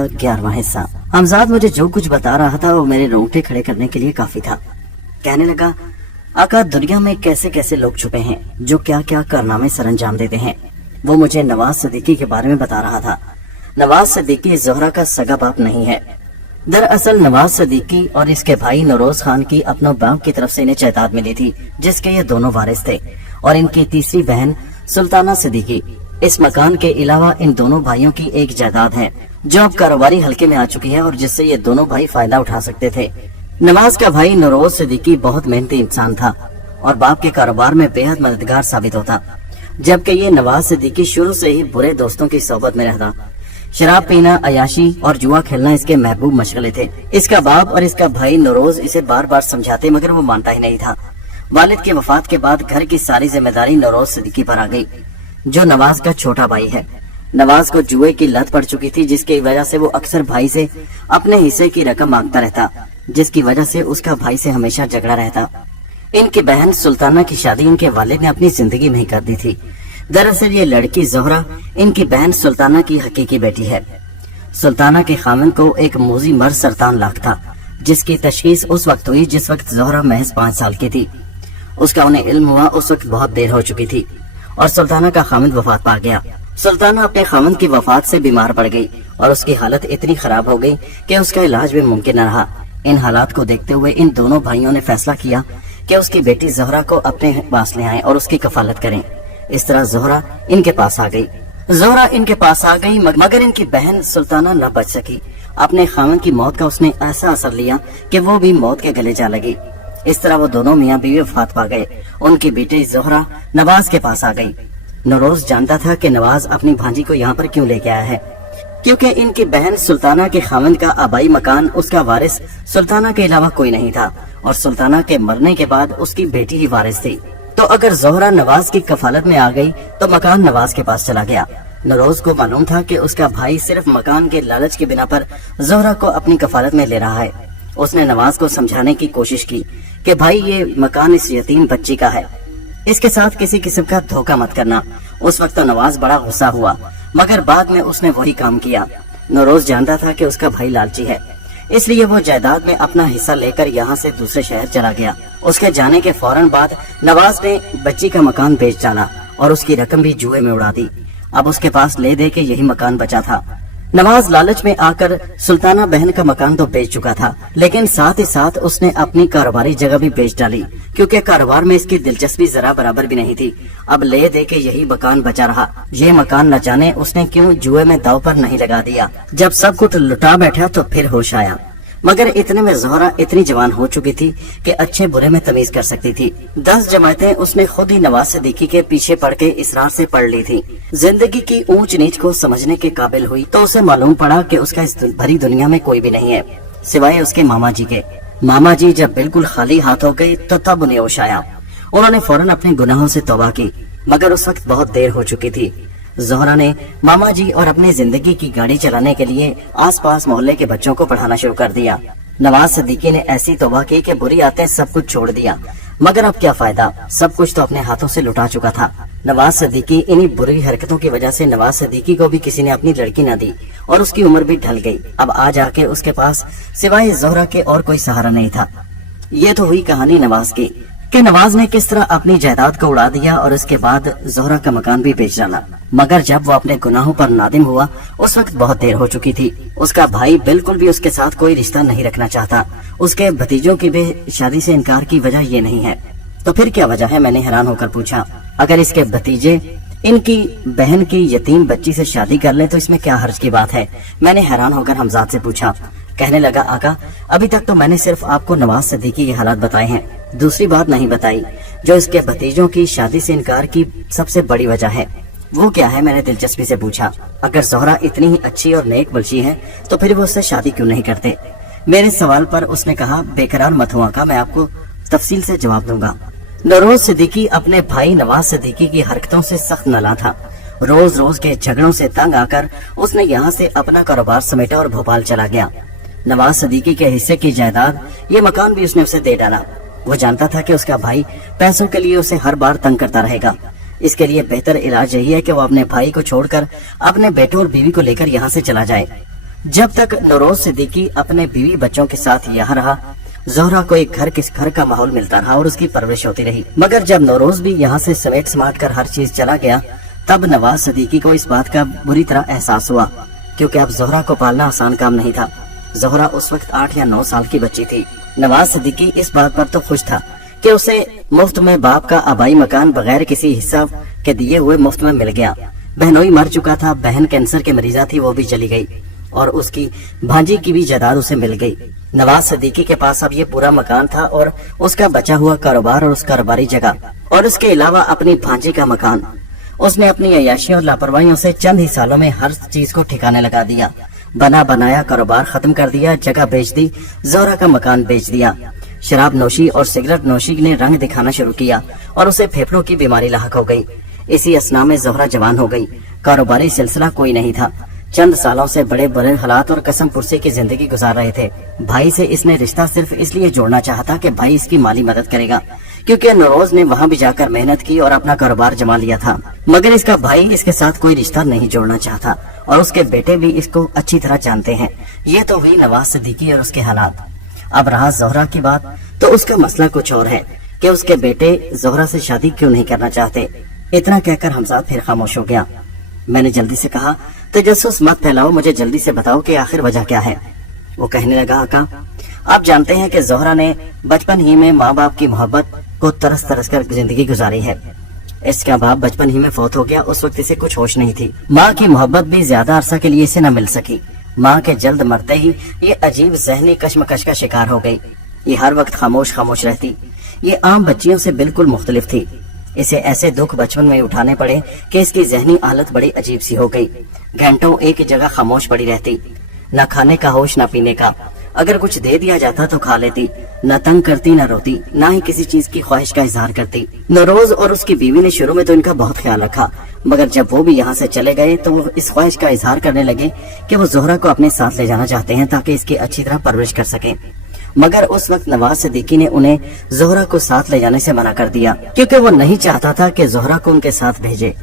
11वां हिस्सा। हमजाद मुझे जो कुछ बता रहा था वो मेरे रोंगटे खड़े करने के लिए काफी था। कहने लगा, आका दुनिया में कैसे कैसे लोग छुपे हैं जो क्या क्या कारनामे सरंजाम देते हैं। वो मुझे नवाज सिद्दीकी के बारे में बता रहा था। नवाज सिद्दीकी ज़ोहरा का सगा बाप नहीं है। दरअसल नवाज सिद्दीकी और इसके भाई नरोज खान की अपने बाप की तरफ से इन्हें जायदाद मिली थी जिसके ये दोनों वारिस थे, और इनकी तीसरी बहन सुल्ताना सिद्दीकी। इस मकान के अलावा इन दोनों भाइयों की एक जायदाद है जो अब कारोबारी हल्के में आ चुकी है और जिससे ये दोनों भाई फायदा उठा सकते थे। नवाज का भाई नरोज सिद्दीकी बहुत मेहनती इंसान था और बाप के कारोबार में बेहद मददगार साबित होता, जबकि ये नवाज सिद्दीकी शुरू से ही बुरे दोस्तों की सोबत में रहता। शराब पीना, अयाशी और जुआ खेलना इसके महबूब मशगले थे। इसका बाप और इसका भाई नरोज इसे बार बार समझाते मगर वो मानता ही नहीं था। वालिद की वफात के बाद घर की सारी जिम्मेदारी नरोज सिद्दीकी पर आ गई, जो नवाज का छोटा भाई है। नवाज को जुए की लत पड़ चुकी थी जिसकी वजह से वो अक्सर भाई से अपने हिस्से की रकम मांगता रहता, जिसकी वजह से उसका भाई से हमेशा झगड़ा रहता। इनकी बहन सुल्ताना की शादी इनके वालिद ने अपनी जिंदगी में ही कर दी थी। दरअसल ये लड़की ज़ोहरा इनकी बहन सुल्ताना की हकीकी बेटी है। सुल्ताना के खामन को एक मोजी मर्ज सरतान लाग था जिसकी तशखीस उस वक्त हुई जिस वक्त ज़ोहरा महज 5 साल की थी। उसका उन्हें इल्म हुआ उस वक्त बहुत देर हो चुकी थी और सुल्ताना का खामन वफात पा गया। सुल्ताना अपने खामन की वफात से बीमार पड़ गई और उसकी हालत इतनी खराब हो गई कि उसका इलाज भी मुमकिन न रहा। इन हालात को देखते हुए इन दोनों भाइयों ने फैसला किया कि उसकी बेटी ज़ोहरा को अपने पास ले आएं और उसकी कफालत करें। इस तरह ज़ोहरा इनके पास आ गई। मगर इनकी बहन सुल्ताना न बच सकी। अपने खामन की मौत का उसने ऐसा असर लिया कि वो भी मौत के गले जा लगी। इस तरह वो दोनों मियाँ बीवी वफात पा गए। उनकी बेटी ज़ोहरा नवाज के पास आ गई। नरोज जानता था कि नवाज अपनी भांजी को यहाँ पर क्यों लेके आया है, क्योंकि इनकी बहन सुल्ताना के खामन का आबाई मकान उसका वारिस सुल्ताना के अलावा कोई नहीं था और सुल्ताना के मरने के बाद उसकी बेटी ही वारिस थी। तो अगर ज़ोहरा नवाज की कफालत में आ गई तो मकान नवाज के पास चला गया। नरोज को मालूम था कि उसका भाई सिर्फ मकान के लालच की बिना पर ज़ोहरा को अपनी कफालत में ले रहा है। उसने नवाज को समझाने की कोशिश की कि भाई ये मकान इस यतीम बच्ची का है, इसके साथ किसी किस्म का धोखा मत करना। उस वक्त तो नवाज बड़ा गुस्सा हुआ मगर बाद में उसने वही काम किया। नरोज जानता था कि उसका भाई लालची है, इसलिए वो जायदाद में अपना हिस्सा लेकर यहाँ से दूसरे शहर चला गया। उसके जाने के फौरन बाद नवाज ने बच्ची का मकान बेच डाला और उसकी रकम भी जुए में उड़ा दी। अब उसके पास ले दे के यही मकान बचा था। नवाज लालच में आकर सुल्ताना बहन का मकान तो बेच चुका था, लेकिन साथ ही साथ उसने अपनी कारोबारी जगह भी बेच डाली, क्योंकि कारोबार में इसकी दिलचस्पी जरा बराबर भी नहीं थी। अब ले दे के यही मकान बचा रहा। ये मकान न जाने उसने क्यों जुए में दाव पर नहीं लगा दिया। जब सब कुछ लुटा बैठा तो फिर होश आया, मगर इतने में ज़ोहरा इतनी जवान हो चुकी थी कि अच्छे बुरे में तमीज कर सकती थी। 10 जमातें उसने खुद ही नवाज सिद्दीकी के पीछे पड़ के इसरार से पढ़ ली थी। जिंदगी की ऊंच नीच को समझने के काबिल हुई तो उसे मालूम पड़ा कि उसका इस भरी दुनिया में कोई भी नहीं है सिवाय उसके मामा जी के। मामा जी जब बिल्कुल खाली हाथ हो गए तो तब उन्हें होश आया। उन्होंने फौरन अपने गुनाहों से तौबा की, मगर उस वक्त बहुत देर हो चुकी थी। ज़ोहरा ने मामा जी और अपनी जिंदगी की गाड़ी चलाने के लिए आसपास मोहल्ले के बच्चों को पढ़ाना शुरू कर दिया। नवाज सिद्दीकी ने ऐसी तौबा की कि बुरी आदतें सब कुछ छोड़ दिया, मगर अब क्या फायदा, सब कुछ तो अपने हाथों से लुटा चुका था। नवाज सिद्दीकी इन्हीं बुरी हरकतों की वजह से नवाज सिद्दीकी को भी किसी ने अपनी लड़की न दी और उसकी उम्र भी ढल गई। अब आज आके उसके पास सिवाय ज़ोहरा के और कोई सहारा नहीं था। ये तो हुई कहानी नवाज की कि नवाज ने किस तरह अपनी जायदाद को उड़ा दिया और उसके बाद ज़ोहरा का मकान भी बेच डाला। मगर जब वो अपने गुनाहों पर नादिम हुआ उस वक्त बहुत देर हो चुकी थी। उसका भाई बिल्कुल भी उसके साथ कोई रिश्ता नहीं रखना चाहता। उसके भतीजों की भी शादी से इनकार की वजह ये नहीं है। तो फिर क्या वजह है, मैंने हैरान होकर पूछा। अगर इसके भतीजे इनकी बहन की यतीम बच्ची से शादी कर लें तो इसमें क्या हर्ज की बात है, मैंने हैरान होकर हमजाद से पूछा। कहने लगा, आका अभी तक तो मैंने सिर्फ आपको नवाज सिद्दीकी के हालात बताए हैं, दूसरी बात नहीं बताई जो इसके भतीजों की शादी से इनकार की सबसे बड़ी वजह है। वो क्या है, मैंने दिलचस्पी से पूछा। अगर ज़ोहरा इतनी ही अच्छी और नेक बच्ची है तो फिर वो उससे शादी क्यों नहीं करते। मेरे सवाल पर उसने कहा, बेकरार मत हुआ का, मैं आपको तफसील से जवाब दूंगा। नरोज सिद्दीकी अपने भाई नवाज सिद्दीकी की हरकतों से सख्त नला था। रोज रोज के झगड़ों से तंग आकर उसने यहाँ से अपना कारोबार समेटा और भोपाल चला गया। नवाज सिद्दीकी के हिस्से की जायदाद, ये मकान भी उसने उसे दे डाला। वो जानता था कि उसका भाई पैसों के लिए उसे हर बार तंग करता रहेगा। इसके लिए बेहतर इलाज यही है कि वो अपने भाई को छोड़कर अपने बेटों और बीवी को लेकर यहाँ से चला जाए। जब तक नौरोज सिद्दीकी अपने बीवी बच्चों के साथ यहाँ रहा, जोहरा को एक घर का माहौल मिलता रहा और उसकी परवरिश होती रही। मगर जब नौरोज भी यहाँ से समेट समाट कर हर चीज चला गया, तब नवाज सिद्दीकी को इस बात का बुरी तरह एहसास हुआ, क्योंकि अब जोहरा को पालना आसान काम नहीं था। जोहरा उस वक्त 8 या 9 साल की बच्ची थी। नवाज सिद्दीकी इस बात पर तो खुश था कि उसे मुफ्त में बाप का आबाई मकान बगैर किसी हिस्सा के दिए हुए मुफ्त में मिल गया। बहनोई मर चुका था, बहन कैंसर की मरीजा थी, वो भी चली गई और उसकी भांजी की भी जायदाद उसे मिल गई। नवाज सिद्दीकी के पास अब ये पूरा मकान था और उसका बचा हुआ कारोबार और उस कारोबारी जगह और उसके अलावा अपनी भांजी का मकान। उसने अपनी अय्याशियों और लापरवाहियों से चंद ही सालों में हर चीज को ठिकाने लगा दिया। बना बनाया कारोबार खत्म कर दिया, जगह बेच दी, जोहरा का मकान बेच दिया। शराब नोशी और सिगरेट नोशी ने रंग दिखाना शुरू किया और उसे फेफड़ों की बीमारी लाहक हो गई। इसी असना में जोहरा जवान हो गई। कारोबारी सिलसिला कोई नहीं था। चंद सालों से बड़े बड़े हालात और कसम पुरसे की जिंदगी गुजार रहे थे। भाई से इसने रिश्ता सिर्फ इसलिए जोड़ना चाहा था कि भाई इसकी माली मदद करेगा, क्योंकि नौरोज ने वहाँ भी जाकर मेहनत की और अपना कारोबार जमा लिया था। मगर इसका भाई इसके साथ कोई रिश्ता नहीं जोड़ना चाहता और उसके बेटे भी इसको अच्छी तरह जानते हैं। ये तो हुई नवाज सिद्दीकी और उसके हालात। अब रहा जोहरा की बात, तो उसका मसला कुछ और है कि उसके बेटे जोहरा से शादी क्यों नहीं करना चाहते। इतना कहकर हमजाद फिर खामोश हो गया। मैंने जल्दी से कहा, तजस्सुस मत फैलाओ, मुझे जल्दी से बताओ कि आखिर वजह क्या है। वो कहने लगा, आका आप जानते हैं कि जोहरा ने बचपन ही में माँ बाप की मोहब्बत को तरस तरस कर जिंदगी गुजारी है। इसका बाप बचपन ही में फौत हो गया। उस वक्त इसे कुछ होश नहीं थी। माँ की मोहब्बत भी ज्यादा अरसा के लिए इसे न मिल सकी। माँ के जल्द मरते ही ये अजीब जहनी कश्मकश का शिकार हो गई। ये हर वक्त खामोश खामोश रहती। ये आम बच्चियों से बिल्कुल मुख्तलिफ थी। इसे ऐसे दुख बचपन में उठाने पड़े कि इसकी जहनी हालत बड़ी अजीब सी हो गई। घंटों एक जगह खामोश पड़ी रहती, न खाने का होश न पीने का। अगर कुछ दे दिया जाता तो खा लेती, न तंग करती न रोती, न ही किसी चीज की ख्वाहिश का इजहार करती। नौरोज और उसकी बीवी ने शुरू में तो इनका बहुत ख्याल रखा, मगर जब वो भी यहाँ से चले गए तो वो इस ख्वाहिश का इजहार करने लगे कि वो जोहरा को अपने साथ ले जाना चाहते हैं ताकि इसकी अच्छी तरह परवरिश कर सकें। मगर उस वक्त नवाज सिद्दीकी ने उन्हें जोहरा को साथ ले जाने से मना कर दिया, क्योंकि वो नहीं चाहता था कि जोहरा को उनके साथ भेजे।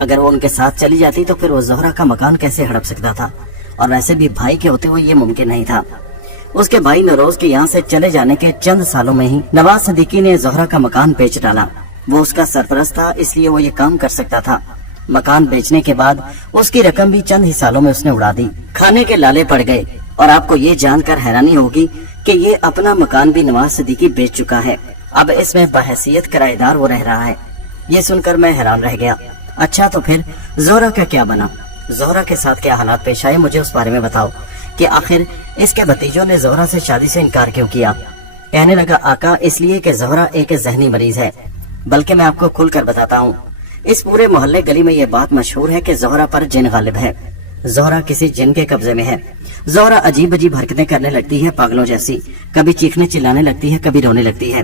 अगर वो उनके साथ चली जाती तो फिर वो जोहरा का मकान कैसे हड़प सकता था, और वैसे भी भाई के होते हुए ये मुमकिन नहीं था। उसके भाई नौरोज के यहाँ से चले जाने के चंद सालों में ही नवाज सिद्दीकी ने जोहरा का मकान बेच डाला। वो उसका सरपरस्त था, इसलिए वो ये काम कर सकता था। मकान बेचने के बाद उसकी रकम भी चंद ही सालों में उसने उड़ा दी। खाने के लाले पड़ गए। और आपको ये जानकर हैरानी होगी कि ये अपना मकान भी नवाज सिद्दीकी बेच चुका है। अब इसमें बहैसियत किराएदार वो रह रहा है। ये सुनकर मैं हैरान रह गया। अच्छा, तो फिर जोहरा का क्या बना? जोहरा के साथ क्या हालात पेश आए, मुझे उस बारे में बताओ कि आखिर इसके भतीजों ने जोहरा से शादी से इनकार क्यों किया। कहने लगा, आका इसलिए कि जोहरा एक जहनी मरीज है। बल्कि मैं आपको खुल कर बताता हूँ, इस पूरे मोहल्ले गली में ये बात मशहूर है कि जोहरा पर जिन गालिब है। जोहरा किसी जिन के कब्जे में है। जोहरा अजीब अजीब हरकतें करने लगती है, पागलों जैसी। कभी चीखने चिल्लाने लगती है, कभी रोने लगती है।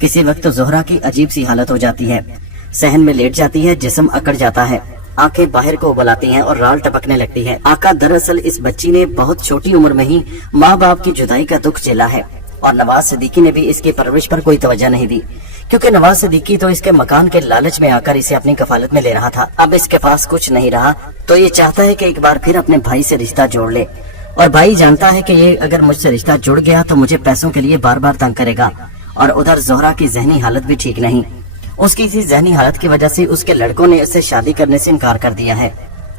किसी वक्त तो जोहरा की अजीब सी हालत हो जाती है। सहन में लेट जाती है, जिस्म अकड़ जाता है, आंखें बाहर को उबलाती हैं और राल टपकने लगती है। आका दरअसल इस बच्ची ने बहुत छोटी उम्र में ही माँ बाप की जुदाई का दुख झेला है, और नवाज सिद्दीकी ने भी इसकी परवरिश पर कोई तवज्जो नहीं दी, क्योंकि नवाज सिद्दीकी तो इसके मकान के लालच में आकर इसे अपनी कफालत में ले रहा था। अब इसके पास कुछ नहीं रहा तो ये चाहता है कि एक बार फिर अपने भाई से रिश्ता जोड़ ले, और भाई जानता है कि ये अगर मुझसे रिश्ता जुड़ गया तो मुझे पैसों के लिए बार बार तंग करेगा। और उधर जोहरा की जहनी हालत भी ठीक नहीं। उसकी इसी जहनी हालत की वजह से उसके लड़कों ने उससे शादी करने से इनकार कर दिया है।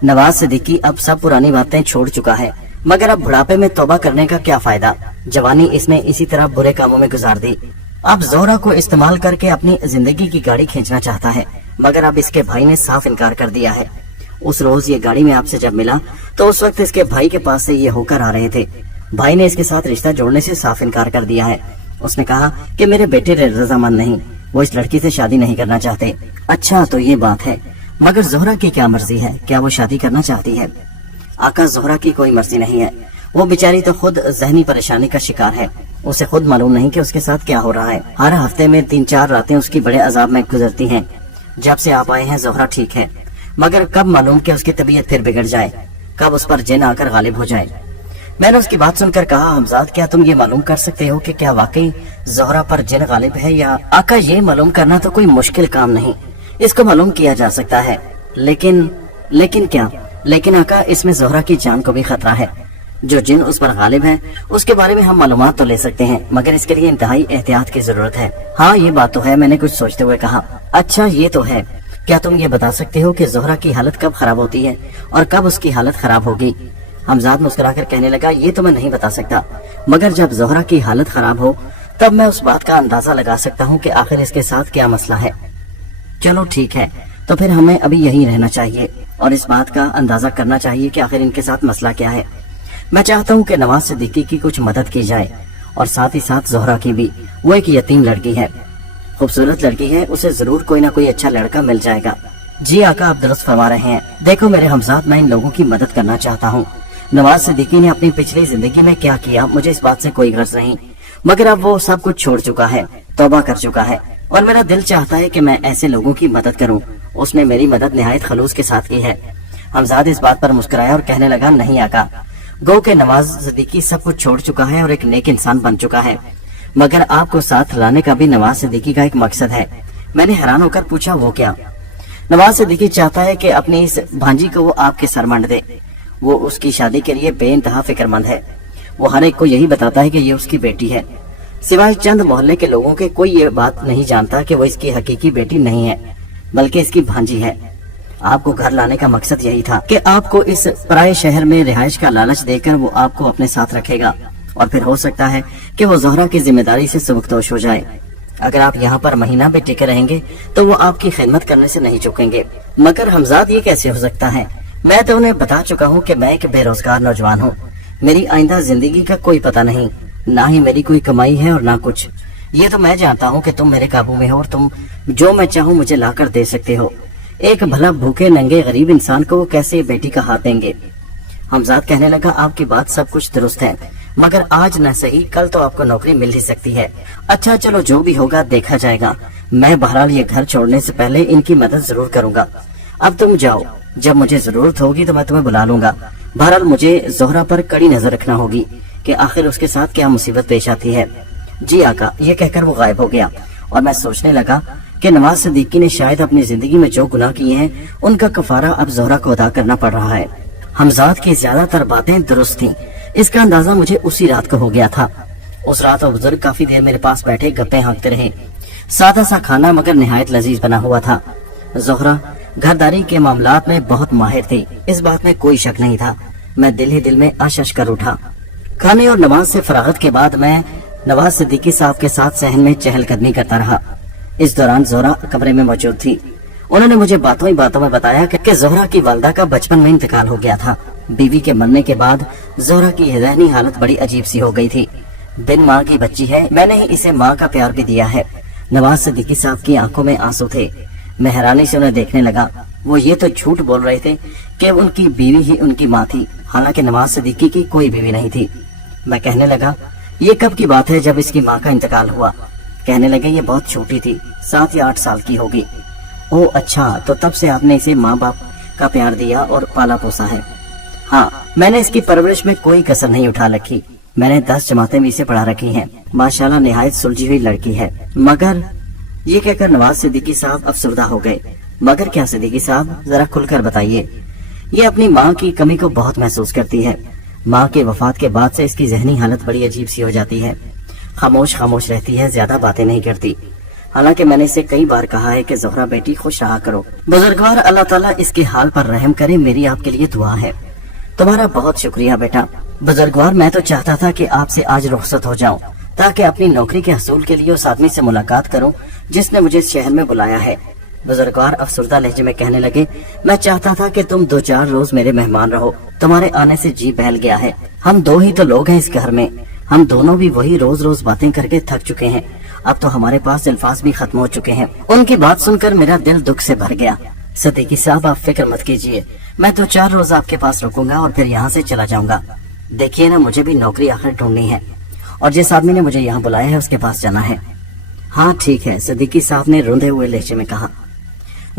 नवाज सिद्दीकी अब सब पुरानी बातें छोड़ चुका है, मगर अब बुढ़ापे में तौबा करने का क्या फायदा। जवानी इसने इसी तरह बुरे कामों में गुजार दी। अब जोहरा को इस्तेमाल करके अपनी जिंदगी की गाड़ी खींचना चाहता है, मगर अब इसके भाई ने साफ इनकार कर दिया है। उस रोज ये गाड़ी में आपसे जब मिला तो उस वक्त इसके भाई के पास से ये होकर आ रहे थे। भाई ने इसके साथ रिश्ता जोड़ने से साफ इनकार कर दिया है। उसने कहा कि मेरे बेटे रजामंद नहीं, वो इस लड़की से शादी नहीं करना चाहते। अच्छा, तो ये बात है, मगर जोहरा की क्या मर्जी है? क्या वो शादी करना चाहती है? आका जोहरा की कोई मर्जी नहीं है। वो बेचारी तो खुद जहनी परेशानी का शिकार है। उसे खुद मालूम नहीं कि उसके साथ क्या हो रहा है। हर हफ्ते में 3-4 रातें उसकी बड़े अजाब में गुजरती हैं। जब से आप आए हैं जोहरा ठीक है, मगर कब मालूम कि उसकी तबीयत फिर बिगड़ जाए, कब उस पर जिन आकर गालिब हो जाए। मैंने उसकी बात सुनकर कहा, हमजाद क्या तुम ये मालूम कर सकते हो कि क्या वाकई जोहरा पर जिन गालिब है या? आका ये मालूम करना तो कोई मुश्किल काम नहीं, इसको मालूम किया जा सकता है। लेकिन क्या? लेकिन आका इसमें जोहरा की जान को भी खतरा है। जो जिन उस पर गालिब है उसके बारे में हम मालूमात तो ले सकते हैं, मगर इसके लिए इंतहाई एहतियात की जरूरत है। हाँ ये बात तो है, मैंने कुछ सोचते हुए कहा। अच्छा ये तो है, क्या तुम ये बता सकते हो कि ज़ोहरा की हालत कब खराब होती है और कब उसकी हालत खराब होगी? हमजाद मुस्कुराकर कहने लगा, ये तो मैं नहीं बता सकता, मगर जब ज़ोहरा की हालत खराब हो तब मैं उस बात का अंदाजा लगा सकता हूँ कि आखिर इसके साथ क्या मसला है। चलो ठीक है, तो फिर हमें अभी यहीं रहना चाहिए और इस बात का अंदाजा करना चाहिए कि आखिर इनके साथ मसला क्या है। मैं चाहता हूँ कि नवाज सिद्दीकी की कुछ मदद की जाए और साथ ही साथ ज़ोहरा की भी। वो एक यतीम लड़की है, खूबसूरत लड़की है, उसे जरूर कोई ना कोई अच्छा लड़का मिल जाएगा। जी आका, आप दुरुस्त फरमा रहे हैं। देखो मेरे हमसाद, मैं इन लोगों की मदद करना चाहता हूँ। नवाज सिद्दीकी ने अपनी पिछली जिंदगी में क्या किया मुझे इस बात से कोई गर्ज नहीं, मगर अब वो सब कुछ छोड़ चुका है, तौबा कर चुका है और मेरा दिल चाहता है कि मैं ऐसे लोगों की मदद करूं। उसने मेरी मदद निहायत खलूस के साथ की है। हमजाद इस बात पर मुस्कुराया और कहने लगा, नहीं आका, गो के नवाज सिद्दीकी सब कुछ छोड़ चुका है और एक नेक इंसान बन चुका है, मगर आपको साथ लाने का भी नवाज सिद्दीकी का एक मकसद है। मैंने हैरान होकर पूछा, वो क्या? नवाज सिद्दीकी चाहता है कि अपनी इस भांजी को वो आपके सर मंड दे। वो उसकी शादी के लिए बेइंतहा फिक्रमंद है। वो हर एक को यही बताता है कि ये उसकी बेटी है। सिवाय चंद मोहल्ले के लोगों के कोई ये बात नहीं जानता कि वो इसकी हकीकी बेटी नहीं है, बल्कि इसकी भांजी है। आपको घर लाने का मकसद यही था कि आपको इस पराये शहर में रिहाइश का लालच देकर वो आपको अपने साथ रखेगा और फिर हो सकता है कि वो ज़ोहरा की जिम्मेदारी से सुबकदोश हो जाए। अगर आप यहाँ पर महीना भी टिके रहेंगे तो वो आपकी खिदमत करने से नहीं चूकेंगे। मगर हमजाद, ये कैसे हो सकता है? मैं तो उन्हें बता चुका हूँ कि मैं एक बेरोजगार नौजवान हूँ, मेरी आइंदा जिंदगी का कोई पता नहीं, ना ही मेरी कोई कमाई है और ना कुछ। ये तो मैं जानता हूँ कि तुम मेरे काबू में हो और तुम जो मैं चाहूँ मुझे ला कर दे सकते हो। एक भला भूखे नंगे गरीब इंसान को वो कैसे बेटी का हाथ देंगे? हमजाद कहने लगा, आपकी बात सब कुछ दुरुस्त है, मगर आज न सही कल तो आपको नौकरी मिल ही सकती है। अच्छा चलो, जो भी होगा देखा जाएगा। मैं बहरहाल ये घर छोड़ने से पहले इनकी मदद जरूर करूंगा। अब तुम जाओ, जब मुझे जरूरत होगी तो मैं तुम्हें बुला लूंगा। बहरहाल मुझे ज़ोहरा पर कड़ी नजर रखना होगी कि आखिर उसके साथ क्या मुसीबत पेश आती है। जी आका, ये कहकर वो गायब हो गया और मैं सोचने लगा कि नवाज सिद्दीकी ने शायद अपनी जिंदगी में जो गुनाह किए हैं उनका कफारा अब ज़ोहरा को अदा करना पड़ रहा है। हमजाद की ज्यादातर बातें दुरुस्त थीं। इसका अंदाजा मुझे उसी रात को हो गया था। उस रात वो बुजुर्ग काफी देर मेरे पास बैठे गप्पे हाँकते रहे। सादा सा खाना मगर निहायत लजीज बना हुआ था। ज़ोहरा घरदारी के मामलात में बहुत माहिर थी, इस बात में कोई शक नहीं था। मैं दिल ही दिल में अशश कर उठा। खाने और नमाज से फरागत के बाद मैं नवाज सिद्दीकी साहब के साथ सहन में चहलकदमी करता रहा। इस दौरान ज़ोहरा कमरे में मौजूद थी। उन्होंने मुझे बातों ही बातों में बताया कि ज़ोहरा की वालदा का बचपन में इंतकाल हो गया था। बीवी के मरने के बाद ज़ोहरा की ज़हनी हालत बड़ी अजीब सी हो गई थी। बिन माँ की बच्ची है, मैंने ही इसे माँ का प्यार भी दिया है। नवाज सिद्दीकी साहब की आंखों में आंसू थे। मैं हैरानी से उन्हें देखने लगा। वो ये तो झूठ बोल रहे थे कि उनकी बीवी ही उनकी माँ थी, हालांकि नवाज सिद्दीकी की कोई बीवी नहीं थी। मैं कहने लगा, ये कब की बात है जब इसकी माँ का इंतकाल हुआ? कहने लगे, ये बहुत छोटी थी, 7 या 8 साल की होगी। ओह अच्छा, तो तब से आपने इसे माँ बाप का प्यार दिया और पाला पोसा है। हाँ, मैंने इसकी परवरिश में कोई कसर नहीं उठा रखी। मैंने 10 जमातें भी इसे पढ़ा रखी हैं। माशाल्लाह निहायत सुलझी हुई लड़की है। मगर ये कहकर नवाज सिद्दीकी साहब अफसरदा हो गए। मगर क्या सिद्दीकी साहब, जरा खुलकर बताइए। ये अपनी माँ की कमी को बहुत महसूस करती है। माँ के वफात के बाद से इसकी जहनी हालत बड़ी अजीब सी हो जाती है। खामोश खामोश रहती है, ज्यादा बातें नहीं करती। हालांकि मैंने इसे कई बार कहा है कि ज़ोहरा बेटी खुश रहा करो। बुजुर्गवार, अल्लाह ताला इसके हाल पर रहम करे, मेरी आपके लिए दुआ है। तुम्हारा बहुत शुक्रिया बेटा। बुजुर्गवार, मैं तो चाहता था कि आपसे आज रुखसत हो जाऊं ताकि अपनी नौकरी के हसूल के लिए उस आदमी से मुलाकात करूं जिसने मुझे शहर में बुलाया है। बुजुर्गवार अफसरदा लहजे में कहने लगे, मैं चाहता था कि तुम 2-4 रोज मेरे मेहमान रहो। तुम्हारे आने से जी बहल गया है। हम 2 ही तो लोग हैं इस घर में। हम दोनों भी वही रोज रोज बातें करके थक चुके हैं। अब तो हमारे पास अल्फाज भी खत्म हो चुके हैं। उनकी बात सुनकर मेरा दिल दुख से भर गया। सिद्दीकी साहब, आप फिक्र मत कीजिए, मैं तो 4 रोज आपके पास रुकूंगा और फिर यहाँ से चला जाऊंगा। देखिए ना, मुझे भी नौकरी आखिर ढूंढनी है और जिस आदमी ने मुझे यहाँ बुलाया है उसके पास जाना है। हाँ ठीक है, सिद्दीकी साहब ने रोंदे हुए लहजे में कहा।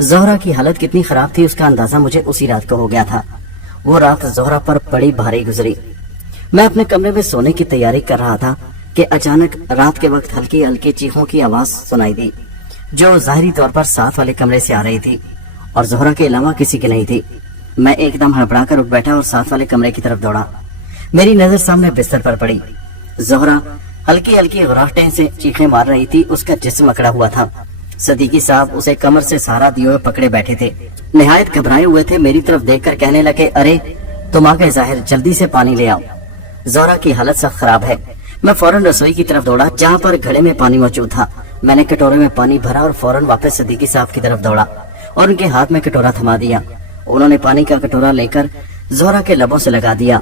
ज़ोहरा की हालत कितनी खराब थी उसका अंदाजा मुझे उसी रात को हो गया था। वो रात ज़ोहरा पर बड़ी भारी गुजरी। मैं अपने कमरे में सोने की तैयारी कर रहा था कि अचानक रात के वक्त हल्की हल्की चीखों की आवाज सुनाई दी, जो जाहिरी तौर पर साथ वाले कमरे से आ रही थी और ज़ोहरा के अलावा किसी की नहीं थी। मैं एकदम हड़बड़ा कर उठ बैठा और साथ वाले कमरे की तरफ दौड़ा। मेरी नजर सामने बिस्तर पर पड़ी। जोहरा हल्की हल्की घराहटें से चीखें मार रही थी। उसका जिस्म अकड़ा हुआ था। सदीकी साहब उसे कमर से सहारा दिए हुए पकड़े बैठे थे। निहायत घबराए हुए थे। मेरी तरफ देखकर कहने लगे, अरे तुम आ गए ज़ाहिर, जल्दी से पानी ले आओ। जोहरा की हालत सख्त खराब है। मैं फौरन रसोई की तरफ दौड़ा जहाँ पर घड़े में पानी मौजूद था। मैंने कटोरे में पानी भरा और फौरन वापस सदीकी साहब की तरफ दौड़ा और उनके हाथ में कटोरा थमा दिया। उन्होंने पानी का कटोरा लेकर जोहरा के लबों से लगा दिया,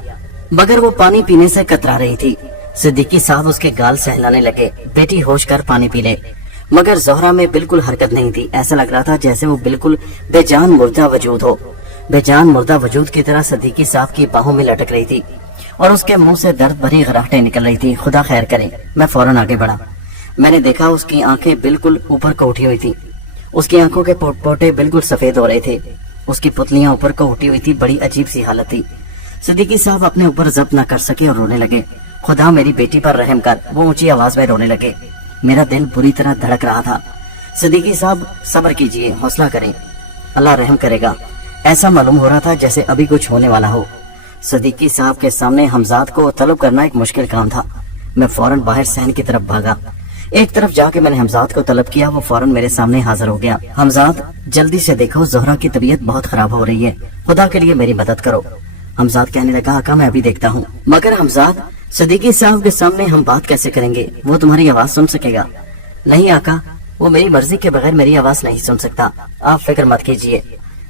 मगर वो पानी पीने से कतरा रही थी। सिद्दीकी साहब उसके गाल सहलाने लगे, बेटी होश कर पानी पी ले। मगर जोहरा में बिल्कुल हरकत नहीं थी। ऐसा लग रहा था जैसे वो बिल्कुल बेजान मुर्दा वजूद हो। बेजान मुर्दा वजूद की तरह सिद्दीकी साहब की बाहों में लटक रही थी और उसके मुंह से दर्द भरी घराहटें निकल रही थी। खुदा खैर करे। मैं फौरन आगे बढ़ा। मैंने देखा उसकी आंखें बिल्कुल ऊपर को उठी हुई थी। उसकी आंखों के पोटे बिल्कुल सफेद हो रहे थे। उसकी पुतलियां ऊपर को उठी हुई थी। बड़ी अजीब सी हालत थी। सिद्दीकी साहब अपने ऊपर जब्त न कर सके और रोने लगे। खुदा मेरी बेटी पर रहम कर, वो ऊंची आवाज में रोने लगे। मेरा दिल बुरी तरह धड़क रहा था। सिद्दीकी साहब सब्र कीजिए, हौसला करें, अल्लाह रहम करेगा। ऐसा मालूम हो रहा था जैसे अभी कुछ होने वाला हो। सिद्दीकी साहब के सामने हमजाद को तलब करना एक मुश्किल काम था। मैं फौरन बाहर सहन की तरफ भागा। एक तरफ जाके मैंने हमजाद को तलब किया। वो फौरन मेरे सामने हाजिर हो गया। हमजाद, जल्दी से देखो, जोहरा की तबीयत बहुत खराब हो रही है, खुदा के लिए मेरी मदद करो। हमजाद कहने लगा, आका मैं अभी देखता हूँ। मगर हमजाद, सिद्दीकी साहब के सामने हम बात कैसे करेंगे? वो तुम्हारी आवाज सुन सकेगा? नहीं आका, वो मेरी मर्जी के बगैर मेरी आवाज नहीं सुन सकता। आप फिक्र मत कीजिए।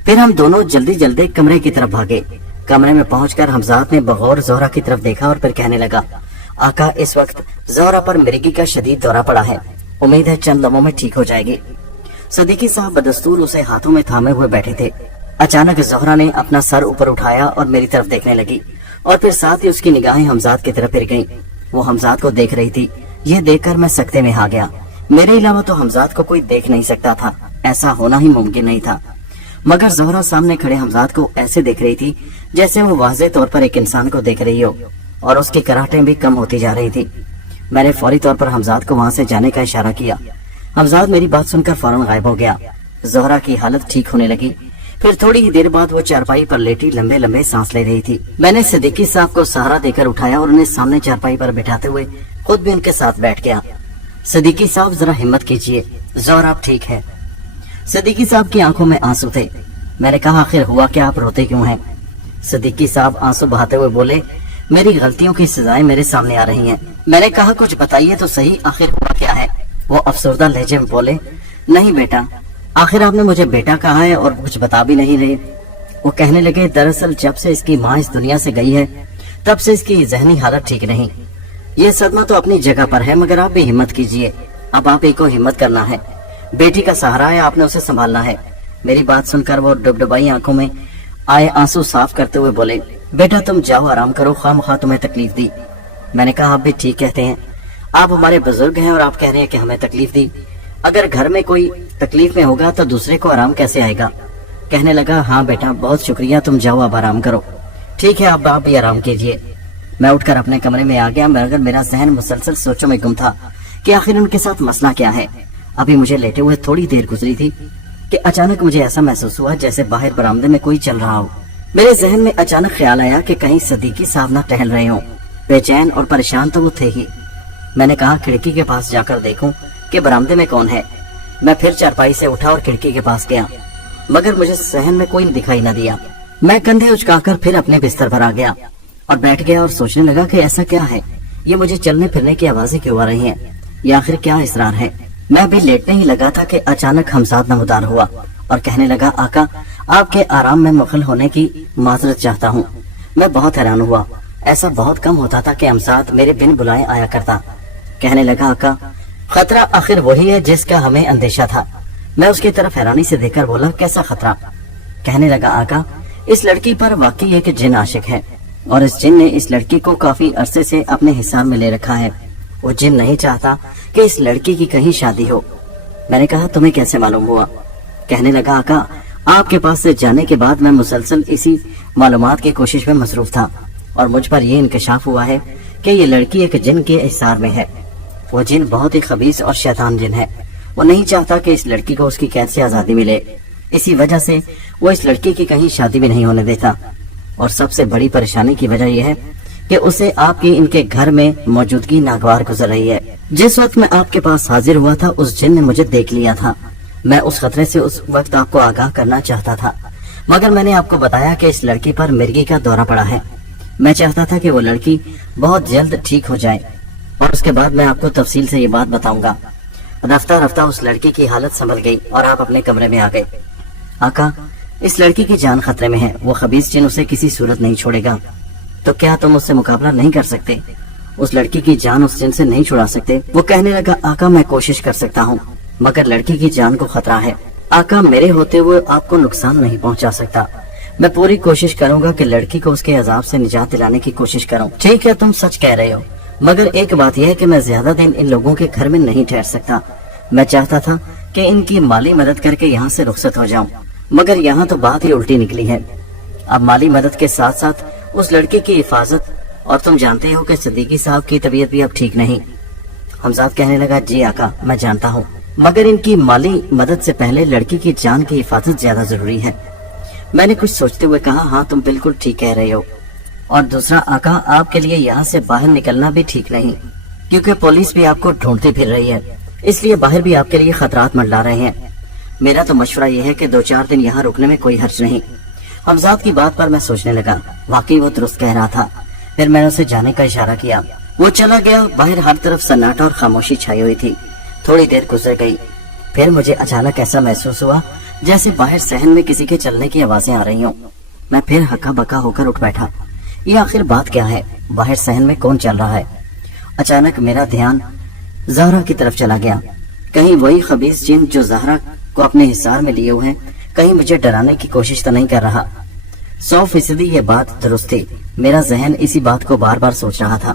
फिर हम दोनों जल्दी जल्दी कमरे की तरफ भागे। कमरे में पहुंचकर हमजाद ने बगौर जोहरा की तरफ देखा और फिर कहने लगा, आका इस वक्त जोहरा पर मिर्गी का शदीद दौरा पड़ा है, उम्मीद है चंद लम्हों में ठीक हो जाएगी। सिद्दीकी साहब बदस्तूर उसे हाथों में थामे हुए बैठे थे। अचानक जोहरा ने अपना सर ऊपर उठाया और मेरी तरफ देखने लगी और फिर साथ ही उसकी निगाहें हमजाद की तरफ फिर गईं। वो हमजाद को देख रही थी। यह देखकर मैं सकते में आ गया। मेरे अलावा तो हमजाद को कोई देख नहीं सकता था। ऐसा होना ही मुमकिन नहीं था। मगर जोहरा सामने खड़े हमजाद को ऐसे देख रही थी जैसे वो वाज़े तौर पर एक इंसान को देख रही हो और उसकी कराहटें भी कम होती जा रही थी। मैंने फौरी तौर पर हमजाद को वहां से जाने का इशारा किया। हमजाद मेरी बात सुनकर फौरन गायब हो गया। जोहरा की हालत ठीक होने लगी। फिर थोड़ी ही देर बाद वो चारपाई पर लेटी लंबे लंबे सांस ले रही थी। मैंने सिद्दीकी साहब को सहारा देकर उठाया और उन्हें सामने चारपाई पर बिठाते हुए खुद भी उनके साथ बैठ गया। सिद्दीकी साहब जरा हिम्मत कीजिए, जोहरा आप ठीक है। सिद्दीकी साहब की आंखों में आंसू थे। मैंने कहा, आखिर हुआ क्या, आप रोते क्यों हैं? सिद्दीकी साहब आंसू बहाते हुए बोले, मेरी गलतियों की सजाएं मेरे सामने आ रही हैं। मैंने कहा, कुछ बताइए तो सही, आखिर हुआ क्या है? वो अफसरदा लहजे में बोले, नहीं बेटा, आखिर आपने मुझे बेटा कहा है और कुछ बता भी नहीं रहे। वो कहने लगे, दरअसल जब से इसकी माँ इस दुनिया से गई है तब से इसकी जहनी हालत ठीक नहीं। ये सदमा तो अपनी जगह पर है, मगर आप भी हिम्मत कीजिए। अब आप ही को हिम्मत करना है। बेटी का सहारा है, आपने उसे संभालना है। मेरी बात सुनकर वो डुबडुबाई आंखों में आए आंसू साफ करते हुए बोले, बेटा तुम जाओ, आराम करो, खामखा तुम्हें तकलीफ दी। मैंने कहा, आप भी ठीक कहते हैं। आप हमारे बुजुर्ग हैं और आप कह रहे हैं कि हमें तकलीफ दी। अगर घर में कोई तकलीफ में होगा तो दूसरे को आराम कैसे आएगा? कहने लगा, हाँ बेटा बहुत शुक्रिया, तुम जाओ अब आराम करो। ठीक है, अब आप भी आराम कीजिए। मैं उठकर अपने कमरे में आ गया, मगर मेरा जहन मुसलसल सोचों में गुम था कि आखिर उनके साथ मसला क्या है। अभी मुझे लेटे हुए थोड़ी देर गुजरी थी कि अचानक मुझे ऐसा महसूस हुआ जैसे बाहर बरामदे में कोई चल रहा हो। मेरे जहन में अचानक ख्याल आया कि कहीं सिद्दीकी साहब न टहल रहे हों। बेचैन और परेशान तो वो थे ही। मैंने कहा, खिड़की के पास जाकर देखूं कि बरामदे में कौन है। मैं फिर चारपाई से उठा और खिड़की के पास गया, मगर मुझे सहन में कोई दिखाई न दिया। मैं कंधे उचकाकर फिर अपने बिस्तर पर आ गया और बैठ गया और सोचने लगा कि ऐसा क्या है, ये मुझे चलने फिरने की आवाजें क्यों आ रही हैं, या आखिर क्या इसरार है। मैं भी लेटने ही लगा था कि अचानक हमजाद नमदार हुआ और कहने लगा, आका आपके आराम में मुखल होने की माजरत चाहता हूँ। मैं बहुत हैरान हुआ। ऐसा बहुत कम होता था कि हमजाद मेरे बिन बुलाए आया करता। कहने लगा, आका खतरा आखिर वही है जिसका हमें अंदेशा था। मैं उसकी तरफ हैरानी से देखकर बोला, कैसा खतरा? कहने लगा, आका इस लड़की पर वाकई एक जिन आशिक है और इस जिन ने इस लड़की को काफी अरसे से अपने हिसाब में ले रखा है। वो जिन नहीं चाहता कि इस लड़की की कहीं शादी हो। मैंने कहा, तुम्हें कैसे मालूम हुआ? कहने लगा, आका आपके पास से जाने के बाद मैं मुसलसल इसी मालूमात की कोशिश में मसरूफ था और मुझ पर यह इंकशाफ हुआ है कि ये लड़की एक जिन के इसार में है। वो जिन बहुत ही खबीस और शैतान जिन है। वो नहीं चाहता कि इस लड़की को उसकी कैद से आजादी मिले। इसी वजह से वो इस लड़की की कहीं शादी भी नहीं होने देता। और सबसे बड़ी परेशानी की वजह यह है کہ اسے آپ کی ان کے گھر میں موجودگی ناگوار گزر رہی ہے۔ جس وقت میں آپ کے پاس حاضر ہوا تھا اس جن نے مجھے دیکھ لیا تھا۔ میں اس خطرے سے اس وقت آپ کو آگاہ کرنا چاہتا تھا، مگر میں نے آپ کو بتایا کہ اس لڑکی پر مرگی کا دورہ پڑا ہے۔ میں چاہتا تھا کہ وہ لڑکی بہت جلد ٹھیک ہو جائے اور اس کے بعد میں آپ کو تفصیل سے یہ بات بتاؤں گا۔ رفتہ رفتہ اس لڑکی کی حالت سنبھل گئی اور آپ اپنے کمرے میں آ گئے۔ آقا، اس لڑکی کی جان خطرے میں ہے، وہ خبیث جن اسے کسی صورت نہیں چھوڑے گا، تو کیا تم اس سے مقابلہ نہیں کر سکتے؟ اس لڑکی کی جان اس جن سے نہیں چھڑا سکتے؟ وہ کہنے لگا، آقا میں کوشش کر سکتا ہوں، مگر لڑکی کی جان کو خطرہ ہے۔ آقا، میرے ہوتے ہوئے آپ کو نقصان نہیں پہنچا سکتا، میں پوری کوشش کروں گا کہ لڑکی کو اس کے عذاب سے نجات دلانے کی کوشش کروں۔ ٹھیک ہے، تم سچ کہہ رہے ہو، مگر ایک بات یہ ہے کہ میں زیادہ دن ان لوگوں کے گھر میں نہیں ٹھہر سکتا۔ میں چاہتا تھا کہ ان کی مالی مدد کر کے یہاں سے رخصت ہو جاؤں، مگر یہاں تو بات ہی الٹی نکلی ہے۔ اب مالی مدد کے ساتھ ساتھ اس لڑکی کی حفاظت، اور تم جانتے ہو کہ صدیقی صاحب کی طبیعت بھی اب ٹھیک نہیں۔ حمزاد کہنے لگا، جی آقا میں جانتا ہوں، مگر ان کی مالی مدد سے پہلے لڑکی کی جان کی حفاظت زیادہ ضروری ہے۔ میں نے کچھ سوچتے ہوئے کہا، ہاں تم بالکل ٹھیک کہہ رہے ہو، اور دوسرا آقا، آپ کے لیے یہاں سے باہر نکلنا بھی ٹھیک نہیں، کیونکہ پولیس بھی آپ کو ڈھونڈتی پھر رہی ہے، اس لیے باہر بھی آپ کے لیے خطرات منڈلا رہے ہیں۔ میرا تو مشورہ یہ ہے کہ 2-4 دن یہاں رکنے میں کوئی حرج نہیں۔ حمزاد کی بات پر میں سوچنے لگا، واقعی وہ درست کہہ رہا تھا۔ پھر میں نے اسے جانے کا اشارہ کیا، وہ چلا گیا۔ باہر ہر طرف سناٹا اور خاموشی چھائی ہوئی تھی۔ تھوڑی دیر گزر گئی، پھر مجھے اچانک ایسا محسوس ہوا جیسے باہر صحن میں کسی کے چلنے کی آوازیں آ رہی ہوں۔ میں پھر ہکا بکا ہو کر اٹھ بیٹھا، یہ آخر بات کیا ہے؟ باہر صحن میں کون چل رہا ہے؟ اچانک میرا دھیان زہرا کی طرف چلا گیا۔ کہیں وہی خبیث جن جو زہرا کو اپنے حصار میں لیے ہوئے ہیں، کہیں مجھے ڈرانے کی کوشش تو نہیں کر رہا؟ 100% یہ بات درست تھی۔ میرا ذہن اسی بات کو بار بار سوچ رہا تھا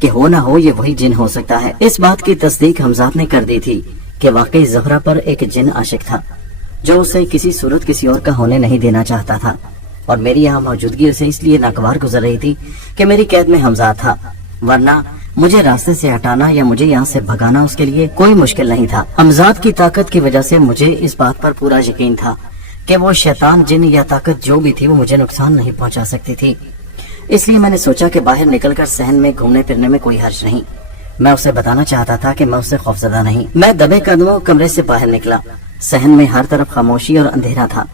کہ ہو نہ ہو یہ وہی جن ہو سکتا ہے۔ اس بات کی تصدیق حمزاد نے کر دی تھی کہ واقعی زہرا پر ایک جن عاشق تھا، جو اسے کسی صورت کسی اور کا ہونے نہیں دینا چاہتا تھا، اور میری یہاں موجودگی اسے اس لیے ناگوار گزر رہی تھی کہ میری قید میں حمزاد تھا، ورنہ مجھے راستے سے ہٹانا یا مجھے یہاں سے بھگانا اس کے لیے کوئی مشکل نہیں تھا۔ حمزاد کی طاقت کی وجہ سے مجھے اس بات پر پورا یقین تھا کہ وہ شیطان جن یا طاقت جو بھی تھی وہ مجھے نقصان نہیں پہنچا سکتی تھی۔ اس لیے میں نے سوچا کہ باہر نکل کر صحن میں گھومنے پھرنے میں کوئی حرج نہیں۔ میں اسے بتانا چاہتا تھا کہ میں اسے خوفزدہ نہیں۔ میں دبے قدموں کمرے سے باہر نکلا۔ صحن میں ہر طرف خاموشی اور اندھیرا تھا۔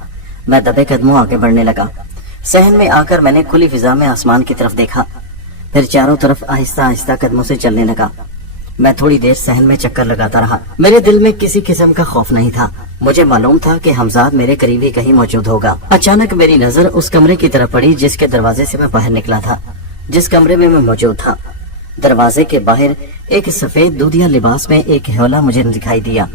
میں دبے قدموں آگے بڑھنے لگا۔ صحن میں آ کر میں نے کھلی فضا میں آسمان کی طرف دیکھا، پھر چاروں طرف آہستہ آہستہ قدموں سے چلنے لگا۔ میں تھوڑی دیر صحن میں چکر لگاتا رہا۔ میرے دل میں کسی قسم کا خوف نہیں تھا، مجھے معلوم تھا کہ حمزاد میرے قریب ہی کہیں موجود ہوگا۔ اچانک میری نظر اس کمرے کی طرف پڑی جس کے دروازے سے میں باہر نکلا تھا، جس کمرے میں موجود تھا۔ دروازے کے باہر ایک سفید دودھیا لباس میں ایک حولہ مجھے دکھائی دیا،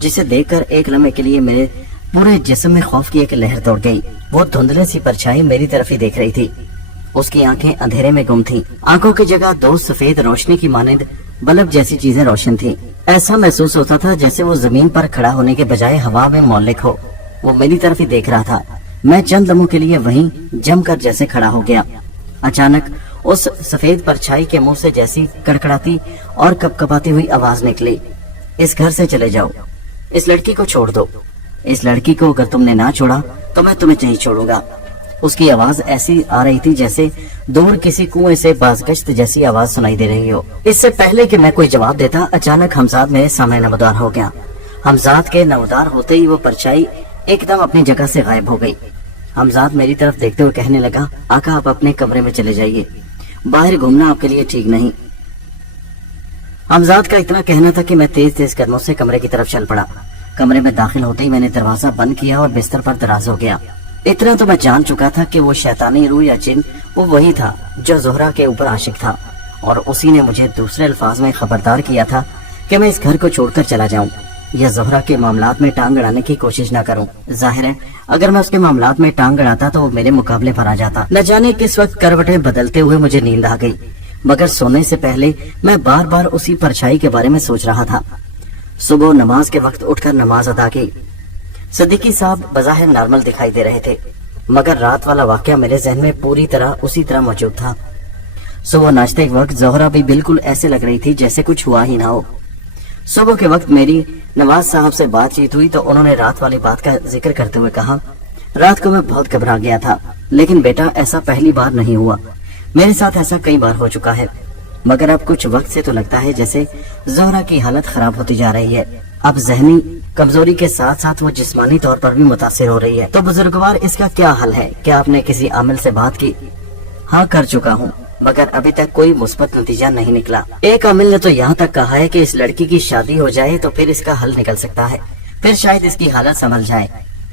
جسے دیکھ کر ایک لمحے کے لیے میرے پورے جسم میں خوف کی ایک لہر دوڑ گئی۔ وہ دھندلے سی پرچھائی میری طرف ہی دیکھ رہی تھی۔ اس کی آنکھیں اندھیرے میں گم تھیں، آنکھوں کی جگہ 2 سفید روشنی کی مانند بلب جیسی چیزیں روشن تھیں۔ ایسا محسوس ہوتا تھا جیسے وہ زمین پر کھڑا ہونے کے بجائے ہوا میں معلق ہو۔ وہ میری طرف ہی دیکھ رہا تھا۔ میں چند لمحوں کے لیے وہیں جم کر جیسے کھڑا ہو گیا۔ اچانک اس سفید پرچھائی کے منہ سے جیسی کڑکڑاتی اور کپکپاتی ہوئی آواز نکلی، اس گھر سے چلے جاؤ، اس لڑکی کو چھوڑ دو، اس لڑکی کو اگر تم نے نہ چھوڑا تو میں تمہیں نہیں چھوڑوں گا۔ اس کی آواز ایسی آ رہی تھی جیسے دور کسی کنویں سے بازگشت جیسی آواز سنائی دے رہی ہو۔ اس سے پہلے کہ میں کوئی جواب دیتا، اچانک حمزاد میرے سامنے نمودار ہو گیا۔ حمزاد کے نمودار ہوتے ہی وہ پرچھائی ایک دم اپنی جگہ سے غائب ہو گئی۔ حمزاد میری طرف دیکھتے ہوئے کہنے لگا، آقا آپ اپنے کمرے میں چلے جائیے، باہر گھومنا آپ کے لیے ٹھیک نہیں۔ حمزاد کا اتنا کہنا تھا کہ میں تیز تیز قدموں سے کمرے کی طرف چل پڑا۔ کمرے میں داخل ہوتے ہی میں نے دروازہ بند کیا اور بستر پر دراز ہو گیا۔ اتنا تو میں جان چکا تھا کہ وہ شیطانی روح یا جن وہ وہی تھا جو زہرا کے اوپر عاشق تھا، اور اسی نے مجھے دوسرے الفاظ میں خبردار کیا تھا کہ میں اس گھر کو چھوڑ کر چلا جاؤں یا زہرا کے معاملات میں ٹانگ اڑانے کی کوشش نہ کروں۔ ظاہر ہے اگر میں اس کے معاملات میں ٹانگ اڑاتا تو وہ میرے مقابلے پر آ جاتا۔ نہ جانے کس وقت کروٹیں بدلتے ہوئے مجھے نیند آ گئی، مگر سونے سے پہلے میں بار بار اسی پرچھائی کے بارے میں سوچ رہا تھا۔ صبح نماز کے وقت اٹھ کر نماز ادا کی۔ صدیقی صاحب بظاہر نارمل دکھائی دے رہے تھے، مگر رات والا واقعہ میرے ذہن میں پوری طرح اسی طرح موجود تھا۔ صبح ناشتے کے وقت زہرا بھی بالکل ایسے لگ رہی تھی جیسے کچھ ہوا ہی نہ ہو۔ صبح کے وقت میری نواز صاحب سے بات چیت ہوئی تو انہوں نے رات والی بات کا ذکر کرتے ہوئے کہا، رات کو میں بہت گھبرا گیا تھا، لیکن بیٹا ایسا پہلی بار نہیں ہوا۔ میرے ساتھ ایسا کئی بار ہو چکا ہے، مگر اب کچھ وقت سے تو لگتا ہے جیسے زہرا کی حالت خراب ہوتی جا رہی ہے۔ اب ذہنی کمزوری کے ساتھ ساتھ وہ جسمانی طور پر بھی متاثر ہو رہی ہے۔ تو بزرگوار، اس کا کیا حل ہے؟ کیا آپ نے کسی عامل سے بات کی؟ ہاں، کر چکا ہوں، مگر ابھی تک کوئی مثبت نتیجہ نہیں نکلا۔ ایک عامل نے تو یہاں تک کہا ہے کہ اس لڑکی کی شادی ہو جائے تو پھر اس کا حل نکل سکتا ہے، پھر شاید اس کی حالت سنبھل جائے۔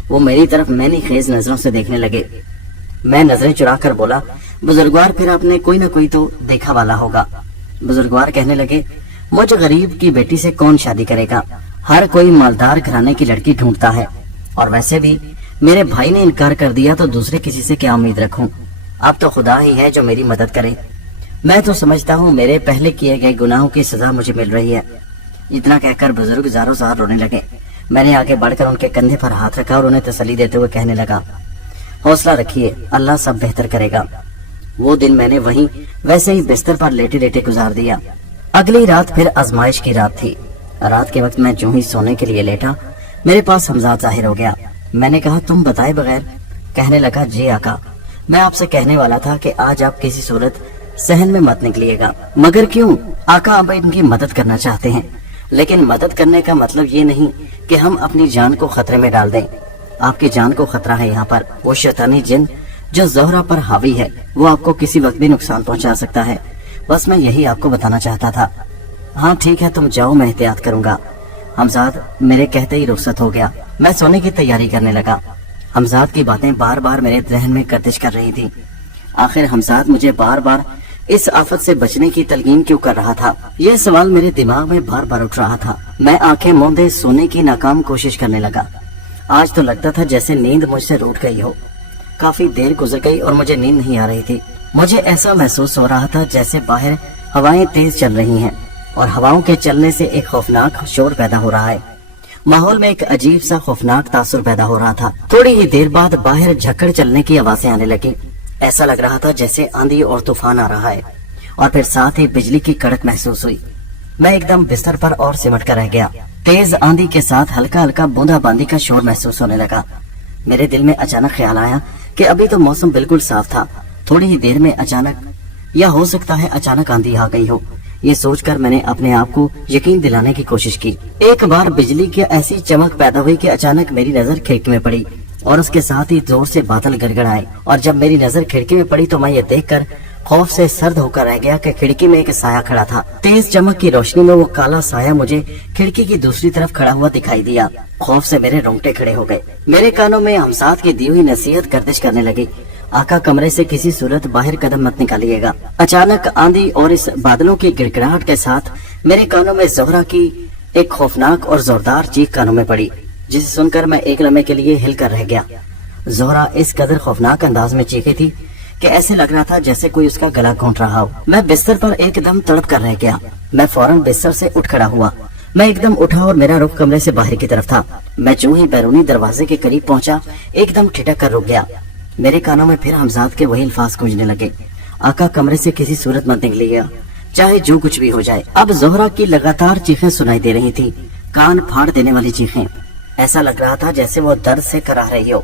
وہ میری طرف مینی خیز نظروں سے دیکھنے لگے۔ میں نظریں چرا کر بولا، بزرگوار، پھر آپ نے کوئی نہ کوئی تو دیکھا والا ہوگا۔ بزرگوار کہنے لگے، مجھ غریب کی بیٹی سے کون شادی کرے گا؟ ہر کوئی مالدار گھرانے کی لڑکی ڈھونڈتا ہے، اور ویسے بھی میرے بھائی نے انکار کر دیا تو دوسرے کسی سے کیا امید رکھوں؟ اب تو خدا ہی ہے جو میری مدد کرے۔ میں تو سمجھتا ہوں میرے پہلے کیے گئے گناہوں کی سزا مجھے مل رہی ہے۔ اتنا کہہ کر بزرگ زاروں زار رونے لگے۔ میں نے آگے بڑھ کر ان کے کندھے پر ہاتھ رکھا اور انہیں تسلی دیتے ہوئے کہنے لگا، حوصلہ رکھیے، اللہ سب بہتر کرے گا۔ وہ دن میں نے وہیں ویسے ہی بستر پر لیٹے لیٹے گزار دیا۔ اگلی رات پھر آزمائش کی رات تھی۔ رات کے وقت میں جو ہی سونے کے لیے لیٹا، میرے پاس حمزات ظاہر ہو گیا۔ میں نے کہا، تم بتائے بغیر؟ کہنے لگا، جی آقا، میں آپ سے کہنے والا تھا کہ آج آپ کسی صورت صحن میں مت نکلیے گا۔ مگر کیوں؟ آقا اب ان کی مدد کرنا چاہتے ہیں، لیکن مدد کرنے کا مطلب یہ نہیں کہ ہم اپنی جان کو خطرے میں ڈال دیں۔ آپ کی جان کو خطرہ ہے یہاں پر۔ وہ شیطانی جن جو زہرا پر حاوی ہے، وہ آپ کو کسی وقت بھی نقصان پہنچا سکتا ہے۔ بس میں یہی آپ کو بتانا چاہتا تھا۔ ہاں ٹھیک ہے، تم جاؤ، میں احتیاط کروں گا۔ حمزات میرے کہتے ہی رخصت ہو گیا۔ میں سونے کی تیاری کرنے لگا۔ حمزات کی باتیں بار بار میرے ذہن میں گردش کر رہی تھی۔ آخر حمزات مجھے بار بار اس آفت سے بچنے کی تلقین کیوں کر رہا تھا؟ یہ سوال میرے دماغ میں بار بار اٹھ رہا تھا۔ میں آنکھیں موندے سونے کی ناکام کوشش کرنے لگا۔ آج تو لگتا تھا جیسے نیند مجھ سے روٹ گئی ہو۔ کافی دیر گزر گئی اور مجھے نیند نہیں آ رہی تھی۔ مجھے ایسا محسوس ہو رہا تھا جیسے باہر ہوائیں تیز چل رہی ہیں اور ہواؤں کے چلنے سے ایک خوفناک شور پیدا ہو رہا ہے۔ ماحول میں ایک عجیب سا خوفناک تاثر پیدا ہو رہا تھا۔ تھوڑی ہی دیر بعد باہر جھکڑ چلنے کی آوازیں آنے لگی۔ ایسا لگ رہا تھا جیسے آندھی اور طوفان آ رہا ہے، اور پھر ساتھ ہی بجلی کی کڑک محسوس ہوئی۔ میں ایک دم بستر پر اور سمٹ کر رہ گیا۔ تیز آندھی کے ساتھ ہلکا ہلکا بوندا باندی کا شور محسوس ہونے لگا۔ میرے دل میں اچانک خیال آیا کہ ابھی تو موسم بالکل صاف تھا، تھوڑی ہی دیر میں اچانک، یا ہو سکتا ہے اچانک آندھی آ گئی ہو۔ یہ سوچ کر میں نے اپنے آپ کو یقین دلانے کی کوشش کی۔ ایک بار بجلی کی ایسی چمک پیدا ہوئی کہ اچانک میری نظر کھڑکی میں پڑی اور اس کے ساتھ ہی زور سے بادل گڑگڑائے، اور جب میری نظر کھڑکی میں پڑی تو میں یہ دیکھ کر خوف سے سرد ہو کر رہ گیا کہ کھڑکی میں ایک سایہ کھڑا تھا۔ تیز چمک کی روشنی میں وہ کالا سایہ مجھے کھڑکی کی دوسری طرف کھڑا ہوا دکھائی دیا۔ خوف سے میرے رونگٹے کھڑے ہو گئے۔ میرے کانوں میں حمزات کی دی ہوئی نصیحت گردش کرنے لگی، آقا کمرے سے کسی صورت باہر قدم مت نکالیے گا۔ اچانک آندھی اور اس بادلوں کی گڑگڑاہٹ کے ساتھ میرے کانوں میں زہرا کی ایک خوفناک اور زوردار چیخ کانوں میں پڑی، جسے سن کر میں ایک لمحے کے لیے ہل کر رہ گیا۔ زہرا اس قدر خوفناک انداز میں چیخی تھی کہ ایسے لگ رہا تھا جیسے کوئی اس کا گلا گھونٹ رہا ہو۔ میں بستر پر ایک دم تڑپ کر رہ گیا۔ میں فوراً بستر سے اٹھ کھڑا ہوا۔ میں ایک دم اٹھا اور میرا رخ کمرے سے باہر کی طرف تھا۔ میں جو ہی بیرونی دروازے کے قریب پہنچا، ایک دم ٹھٹک کر رک گیا۔ میرے کانوں میں پھر حمزات کے وہی الفاظ گونجنے لگے، آقا کمرے سے کسی صورت مت نکلیے گا، چاہے جو کچھ بھی ہو جائے۔ اب زہرا کی لگاتار چیخیں سنائی دے رہی تھی، کان پھاڑ دینے والی چیخیں۔ ایسا لگ رہا تھا جیسے وہ درد سے کراہ رہی ہو،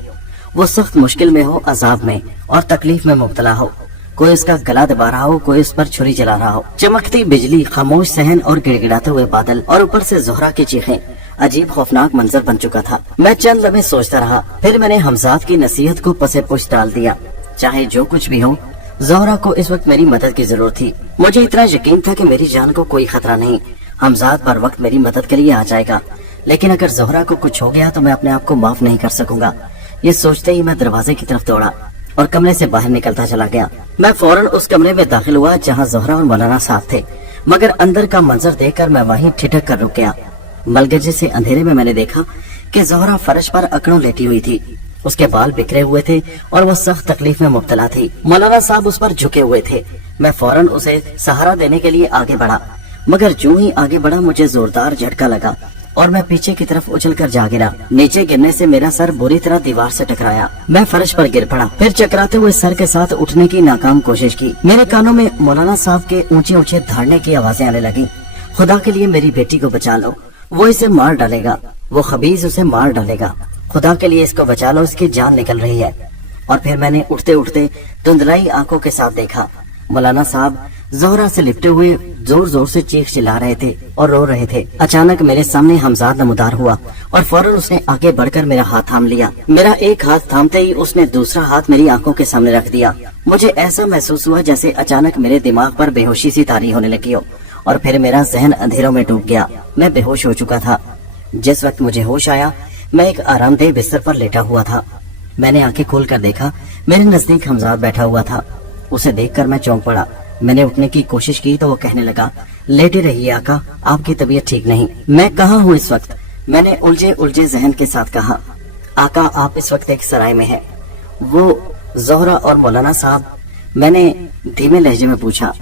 وہ سخت مشکل میں ہو، عذاب میں اور تکلیف میں مبتلا ہو۔ کوئی اس کا گلا دبا رہا ہو، کوئی اس پر چھری چلا رہا ہو۔ چمکتی بجلی، خاموش صحن اور گڑگڑاتے ہوئے بادل، اور اوپر سے زہرا کی چیخیں۔ عجیب خوفناک منظر بن چکا تھا۔ میں چند لمحے سوچتا رہا، پھر میں نے حمزات کی نصیحت کو پسے پش ڈال دیا۔ چاہے جو کچھ بھی ہو، زہرا کو اس وقت میری مدد کی ضرورت تھی۔ مجھے اتنا یقین تھا کہ میری جان کو کوئی خطرہ نہیں، حمزات پر وقت میری مدد کے لیے آ جائے گا، لیکن اگر زہرا کو کچھ ہو گیا تو میں اپنے آپ کو معاف نہیں کر سکوں گا۔ یہ سوچتے ہی میں دروازے کی طرف دوڑا اور کمرے سے باہر نکلتا چلا گیا۔ میں فوراً اس کمرے میں داخل ہوا جہاں زہرا اور مولانا ساتھ تھے، مگر اندر کا منظر دیکھ کر میں وہیں ٹھٹک کر رک گیا۔ ملگجے سے اندھیرے میں نے دیکھا کہ زہرا فرش پر اکڑوں لیٹی ہوئی تھی۔ اس کے بال بکھرے ہوئے تھے اور وہ سخت تکلیف میں مبتلا تھی۔ مولانا صاحب اس پر جھکے ہوئے تھے۔ میں فوراً اسے سہارا دینے کے لیے آگے بڑھا، مگر جو ہی آگے بڑھا مجھے زوردار جھٹکا لگا اور میں پیچھے کی طرف اچھل کر جا گرا۔ نیچے گرنے سے میرا سر بری طرح دیوار سے ٹکرایا۔ میں فرش پر گر پڑا، پھر چکراتے ہوئے سر کے ساتھ اٹھنے کی ناکام کوشش کی۔ میرے کانوں میں مولانا صاحب کے اونچے اونچے دھاڑنے کی آوازیں آنے لگی، خدا کے لیے میری بیٹی کو بچا لو، وہ اسے مار ڈالے گا، وہ خبیث اسے مار ڈالے گا، خدا کے لیے اس کو بچا لو، اس کی جان نکل رہی ہے۔ اور پھر میں نے اٹھتے اٹھتے دھندلائی آنکھوں کے ساتھ دیکھا، मौलाना साहब जोहरा से लिपटे हुए जोर जोर से चीख चिल्ला रहे थे और रो रहे थे। अचानक मेरे सामने हमजाद नमदार हुआ और फौरन उसने आगे बढ़कर मेरा हाथ थाम लिया। मेरा एक हाथ थामते ही उसने दूसरा हाथ मेरी आंखों के सामने रख दिया। मुझे ऐसा महसूस हुआ जैसे अचानक मेरे दिमाग पर बेहोशी सी तारी होने लगी हो और फिर मेरा जहन अंधेरों में डूब गया। मैं बेहोश हो चुका था। जिस वक्त मुझे होश आया, मैं एक आरामदेह बिस्तर पर लेटा हुआ था। मैंने आंखें खोलकर देखा, मेरे नजदीक हमजाद बैठा हुआ था। उसे देखकर मैं चौंक पड़ा। मैंने उठने की कोशिश की तो वो कहने लगा, लेटे रहिए आका, आपकी तबीयत ठीक नहीं। मैं कहाँ हूँ इस वक्त? मैंने उलझे उलझे जहन के साथ कहा, आका आप इस वक्त एक सराय में है। वो जोहरा और मौलाना साहब? मैंने धीमे लहजे में पूछा।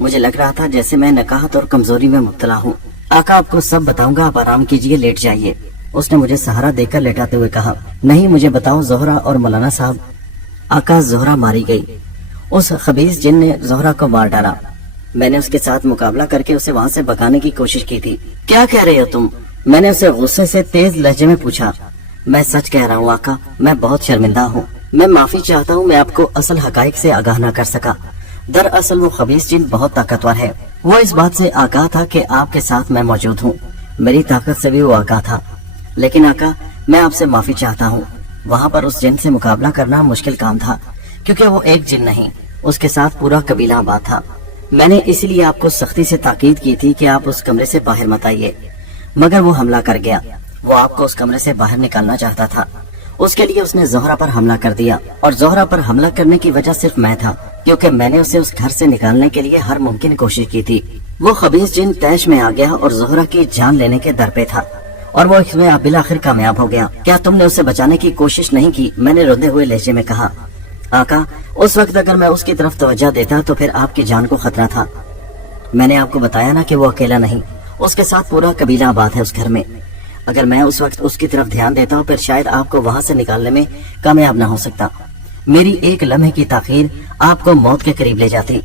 मुझे लग रहा था जैसे मैं नकाहत और कमजोरी में मुब्तला हूँ। आका आपको सब बताऊंगा, आप आराम कीजिए, लेट जाइए। उसने मुझे सहारा देकर लेटाते हुए कहा। नहीं, मुझे बताओ जोहरा और मौलाना साहब। आका जोहरा मारी गई। उस खबीस जिन ने जोहरा को मार डाला। मैंने उसके साथ मुकाबला करके उसे वहाँ से भगाने की कोशिश की थी। क्या कह रहे हो तुम? मैंने उसे गुस्से से तेज लहजे में पूछा। मैं सच कह रहा हूँ आका, मैं बहुत शर्मिंदा हूँ। मैं माफी चाहता हूँ, मैं आपको असल हकाइक से आगाह न कर सका। दरअसल वो खबीस जिन बहुत ताकतवर है। वो इस बात से आगाह था कि आपके साथ मैं मौजूद हूँ। मेरी ताकत से भी वो आगाह था। लेकिन आका, मैं आपसे माफी चाहता हूँ। वहाँ पर उस जिन से मुकाबला करना मुश्किल काम था, क्योंकि वो एक जिन नहीं, उसके साथ पूरा कबीला आबाद था। मैंने इसलिए आपको सख्ती से ताकीद की थी कि आप उस कमरे से बाहर मत आइए, मगर वो हमला कर गया। वो आपको उस कमरे से बाहर निकालना चाहता था। उसके लिए उसने जोहरा पर हमला कर दिया, और जोहरा पर हमला करने की वजह सिर्फ मैं था, क्योंकि मैंने उसे उस घर से निकालने के लिए हर मुमकिन कोशिश की थी। वो खबीस जिन तैश में आ गया और जोहरा की जान लेने के दर पे था, और वो इसमें बिल आखिर कामयाब हो गया। क्या तुमने उसे बचाने की कोशिश नहीं की? मैंने रोते हुए लहजे में कहा। आका, उस वक्त अगर मैं उसकी तरफ तवज्जो देता तो फिर आपकी जान को खतरा था। मैंने आपको बताया ना कि वो अकेला नहीं, उसके साथ पूरा कबीला आबाद है उस घर में। अगर मैं उस वक्त उसकी तरफ ध्यान देता हूँ, फिर शायद आपको वहाँ से निकालने में कामयाब ना हो सकता। मेरी एक लम्हे की ताखीर आपको मौत के करीब ले जाती,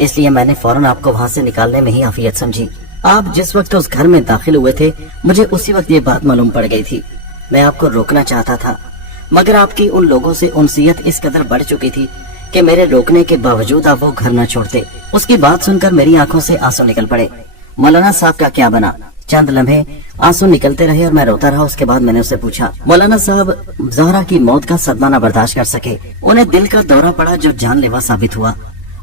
इसलिए मैंने फौरन आपको वहाँ से निकालने में ही आफियत समझी। आप जिस वक्त उस घर में दाखिल हुए थे, मुझे उसी वक्त ये बात मालूम पड़ गई थी। मैं आपको रोकना चाहता था, मगर आपकी उन लोगों से उनसियत इस कदर बढ़ चुकी थी कि मेरे रोकने के बावजूद आप वो घर न छोड़ते। उसकी बात सुनकर मेरी आंखों से आंसू निकल पड़े। मौलाना साहब का क्या बना? चंद लम्हे आंसू निकलते रहे और मैं रोता रहा। उसके बाद मैंने उससे पूछा, मौलाना साहब ज़हरा की मौत का सदमा न बर्दाश्त कर सके। उन्हें दिल का दौरा पड़ा जो जानलेवा साबित हुआ।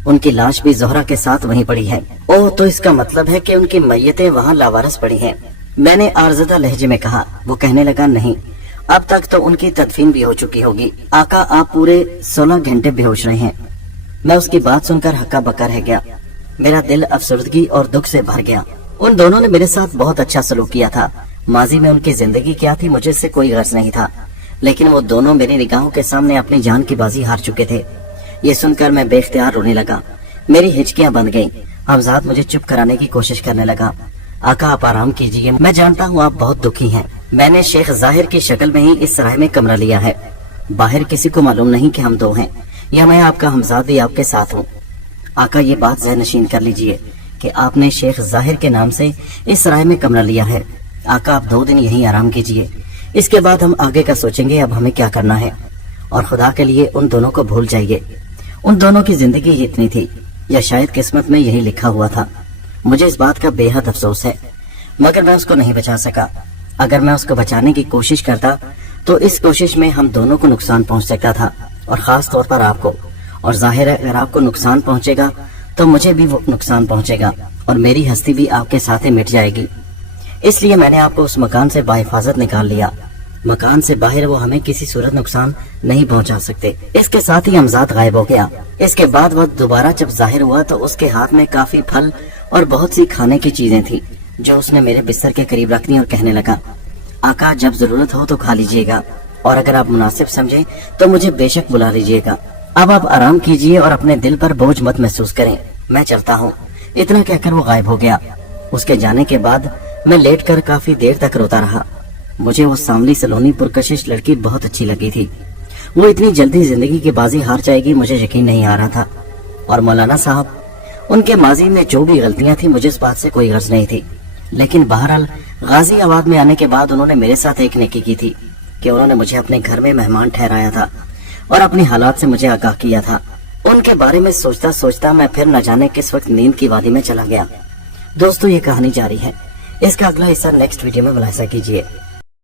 उनकी लाश भी ज़हरा के साथ वहीं पड़ी है। ओह, तो इसका मतलब है कि उनकी मैयतें वहाँ लावारिस पड़ी हैं। मैंने आर्जदा लहजे में कहा। वो कहने लगा, नहीं, अब तक तो उनकी तदफीन भी हो चुकी होगी। आका, आप पूरे 16 घंटे बेहोश रहे हैं। मैं उसकी बात सुनकर हक्का बक्का रह गया। मेरा दिल अफसरदगी और दुख से भर गया। उन दोनों ने मेरे साथ बहुत अच्छा सलूक किया था। माजी में उनकी जिंदगी क्या थी, मुझे इससे कोई गर्ज नहीं था, लेकिन वो दोनों मेरी निगाहों के सामने अपनी जान की बाजी हार चुके थे। ये सुनकर मैं बेख्तियार रोने लगा। मेरी हिचकियां बंद गईं। हमजाद मुझे चुप कराने की कोशिश करने लगा। आका, आप आराम कीजिए, मैं जानता हूँ आप बहुत दुखी हैं। मैंने शेख जाहिर की शक्ल में ही इस सराय में कमरा लिया है। बाहर किसी को मालूम नहीं कि हम दो हैं, या मैं आपका हमजाद भी आपके साथ हूँ। आका, ये बात ज़हनशीन कर लीजिए कि आपने शेख जाहिर के नाम से इस सराय में कमरा लिया है। आका, आप 2 दिन यहीं आराम कीजिए, इसके बाद हम आगे का सोचेंगे अब हमें क्या करना है। और खुदा के लिए उन दोनों को भूल जाइए। उन दोनों की जिंदगी ही इतनी थी, या शायद किस्मत में यही लिखा हुआ था। मुझे इस बात का बेहद अफसोस है, मगर मैं उसको नहीं बचा सका। अगर मैं उसको बचाने की कोशिश करता तो इस कोशिश में हम दोनों को नुकसान पहुंच सकता था, और खास तौर पर आपको। और जाहिर है अगर आपको नुकसान पहुंचेगा तो मुझे भी वो नुकसान पहुंचेगा, और मेरी हस्ती भी आपके साथ ही मिट जाएगी। इसलिए मैंने आपको उस मकान से बाहिफाजत निकाल लिया। मकान से बाहर वो हमें किसी सूरत नुकसान नहीं पहुंचा सकते। इसके साथ ही हमजाद गायब हो गया। इसके बाद वह दोबारा जब जाहिर हुआ तो उसके हाथ में काफी फल और बहुत सी खाने की चीजें थी, जो उसने मेरे बिस्तर के करीब रख दी और कहने लगा, आका, जब जरूरत हो तो खा लीजिएगा, और अगर आप मुनासिब समझें तो मुझे बेशक बुला लीजिएगा। अब आप आराम कीजिए और अपने दिल पर बोझ मत महसूस करें, मैं चलता हूँ। इतना कहकर वो गायब हो गया। उसके जाने के बाद मैं लेटकर काफी देर तक रोता रहा। मुझे वो सांवली सलोनी पुरकशिश लड़की बहुत अच्छी लगी थी। वो इतनी जल्दी जिंदगी की बाजी हार जाएगी, मुझे यकीन नहीं आ रहा था। और मौलाना साहब, उनके माजी में जो भी गलतियां थी मुझे इस बात से कोई गर्ज नहीं थी, लेकिन बहरहाल गाजी आबाद में आने के बाद उन्होंने मेरे साथ एक नेकी की थी कि उन्होंने मुझे अपने घर में मेहमान ठहराया था और अपनी हालात से मुझे आगाह किया था। उनके बारे में सोचता सोचता मैं फिर न जाने किस वक्त नींद की वादी में चला गया। दोस्तों, ये कहानी जारी है। इसका अगला हिस्सा नेक्स्ट वीडियो में मुलाहिजा कीजिए।